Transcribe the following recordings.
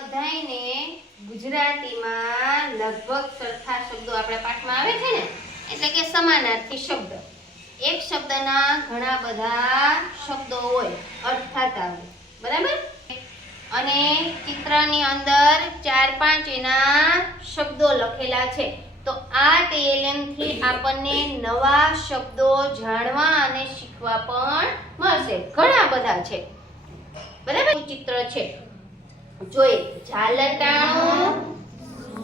બધાયને ગુજરાતીમાં લગભગ સરખા શબ્દો આપણા પાઠમાં આવે છે ને, એટલે કે સમાનાર્થી શબ્દ. એક શબ્દના ઘણા બધા શબ્દો હોય, અર્થ થતા હોય, બરાબર. અને ચિત્રની અંદર 4-5 એના શબ્દો લખેલા છે. તો આ TLM થી આપણને નવા શબ્દો જાણવા અને શીખવા પણ મળશે. ઘણા બધા છે, બરાબર. ચિત્ર છે, જોઈએ. ઝાલટાણું,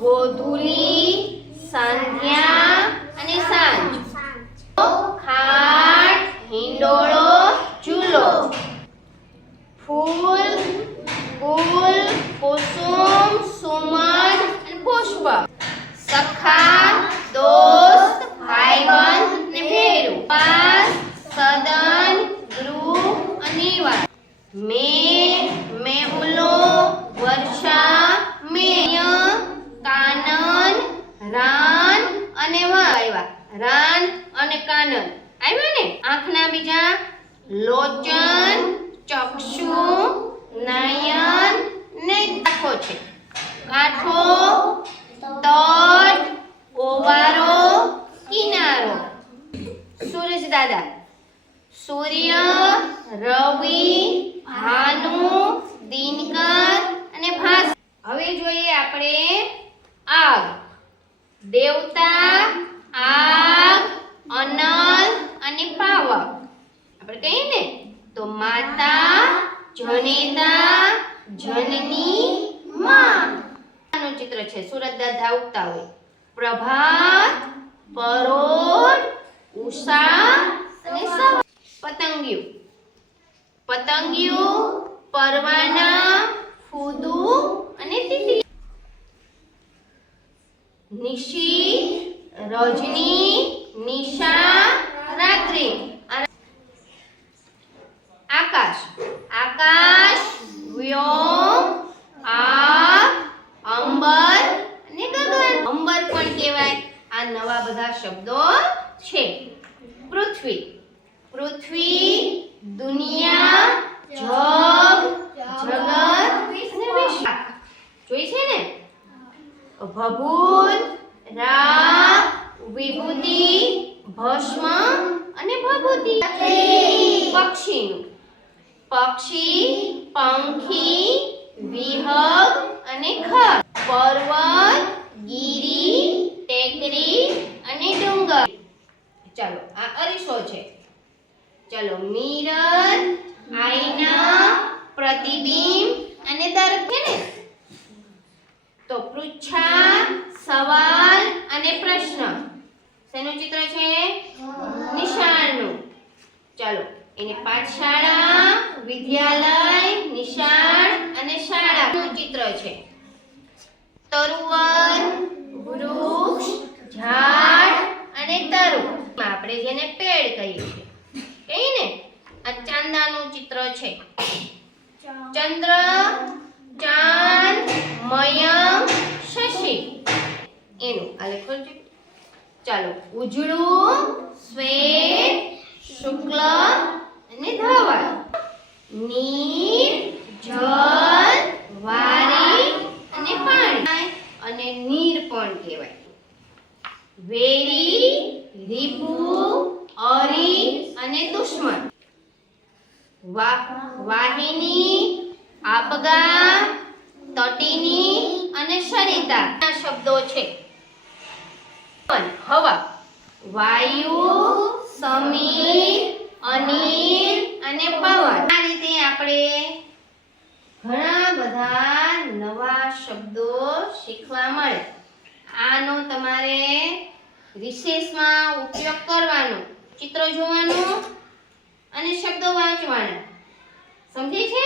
ગોધુલી, સાંધ્યા અને સાંજ. ખાટ, હિંડોળો, ચૂલો. ફૂલ, ગુલ, કુસુમ, સુમન અને પુષ્પ. સખા, દોસ્ત, ભાઈબંધ અને ભેરું. પાસ, સદન, ગૃહ અને નિવાસ. મેહુલો, વર્ષા, મેય, કાનન, રાન અને વાયવા. રાન અને કાનન આવ્યા ને. આંખના બીજા લોચન, ચક્ષુ, નયન ને કાંઠો છે. કાંઠો, તટ, ઓવારો, કિનારો. સૂરજ દાદા, સૂર્ય, રવિ, ભાનુ, દિનકર અને ભાસ. હવે જોઈએ આપણે આગ. દેવતા, આગ, અનલ અને પાવક. આપણે કહીએ ને તો માતા, જનેતા, જનની, માં. નું ચિત્ર છે. સૂરજ દાદા ઉગતા હોય. પ્રભાત, પરોઢ, ઉષા અને સવાર. પતંગિયું, પતંગિયું, પરવાના, ફૂદુ અને તિતલી. નિશી, રજની, નિશા, રાત્રિ. આકાશ, આકાશ, વ્યોમ, આગ, અંબર અને ગગન. અંબર પણ કહેવાય. આ નવા બધા શબ્દો છે. પૃથ્વી, પૃથ્વી, દુનિયા, જગ, જગત અને વિશ્વ. જોઈ છે ને. ભભૂત, રાગ, વિભૂતિ, ભસ્મ અને ભભૂતિ. પક્ષીનું પક્ષી, પંખી, વિહગ અને ખર. પર્વત, ગીરી, ટેકરી અને ડુંગર. ચાલો, આ અરીસો છે. ચાલો, મિરર, આઈના, પ્રતિબિંબ અને દર્પણ છે ને. તો પૃચ્છા, સવાલ અને પ્રશ્ન. શેનું ચિત્ર છે? નિશાળનું. ચાલો, એને પાઠશાળા, વિદ્યાલય, નિશાળ અને શાળાનું ચિત્ર છે. તરુવર, વૃક્ષ, ઝાડ અને તરુ. આપણે જેને પેડ કહીએ છીએ, કહીએ ને. આ ચાંદાનું ચિત્ર છે. ચંદ્ર, ચાંદ, મયંક, શશી. એનું આ લખો છો. ચાલો, ઉજળું, શ્વેત, શુક્લ અને ધવલ. નીર, જળ, વારી અને પાણી. અને નીર પણ કહેવાય. વેરી, રીપુ, અરી અને દુશ્મન. વાહિની, આપગા, તટીની અને સરિતા. આ શબ્દો છે. હવા, વાયુ, સમીર, અનિલ અને પવન. આ રીતે આપણે ઘણા બધા નવા શબ્દો શીખવા મળે. આનો તમારે રિસેસમાં ઉપયોગ કરવાનો, ચિત્ર જોવાનું અને શબ્દો વાંચવાના. સમજે છે?